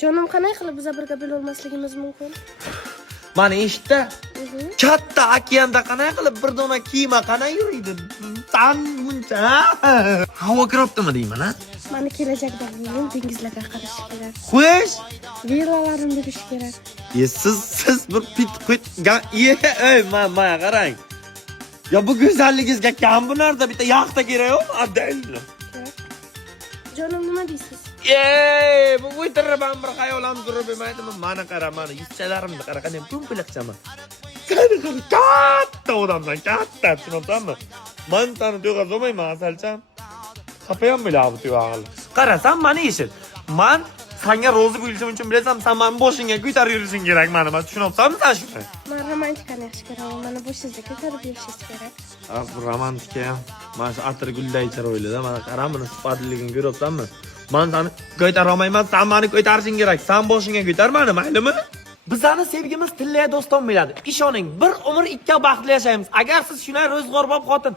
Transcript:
Jonim, qanday qilib biz birga bo'la olmasligimiz mumkin? Mana eshitdi. Katta okeanda qanday qilib bir dona kema qanday yuriydi? Tan buncha. Havo kiribdimi deyman, ha? Mani kelajakda men dengizlarga qarash kerak. Xo'sh? Villalarim bo'lishi kerak. Siz bir pit ey, mana qarang. Ya bu go'zalligingizga kam bu narsa bitta yaxta kerak-ku, adayli. Kerak. Jonim, nima deysiz? Bu o'tiribman bir xayolam surib emaydimi? Mana qara, mana yuzchalarimni qara, qanday po'mpiloqchaman. Qani katta odamdan katta, tushunabsanmi? Men seni to'g'ri zo'mayman, asalcham. Xafayam bo'labu to'g'ri. Qarasam, mana eshit. Men senga rozi bo'lishim uchun bilasan, sen meni boshingga ko'tarib yurishing kerak meni. Men tushunabsanmi sen shuni? Men romantikani yaxshi ko'raman. Mana boshingizga ko'tarib yurishingiz kerak. Bu romantika ham. Mana shu atir gulday chiroylida, mana qara, buni sifatliligini ko'ryapsanmi? Men seni ko'tara olmayman, sen meni ko'tarishing kerak. Sen boshingga ko'tar meni, maylimi? Bizlarni sevgimiz tillaya do'ston bo'ladi. Ishoning, bir umr ikki baxtli yashaymiz. Agar siz shunday ro'zg'orbop xotin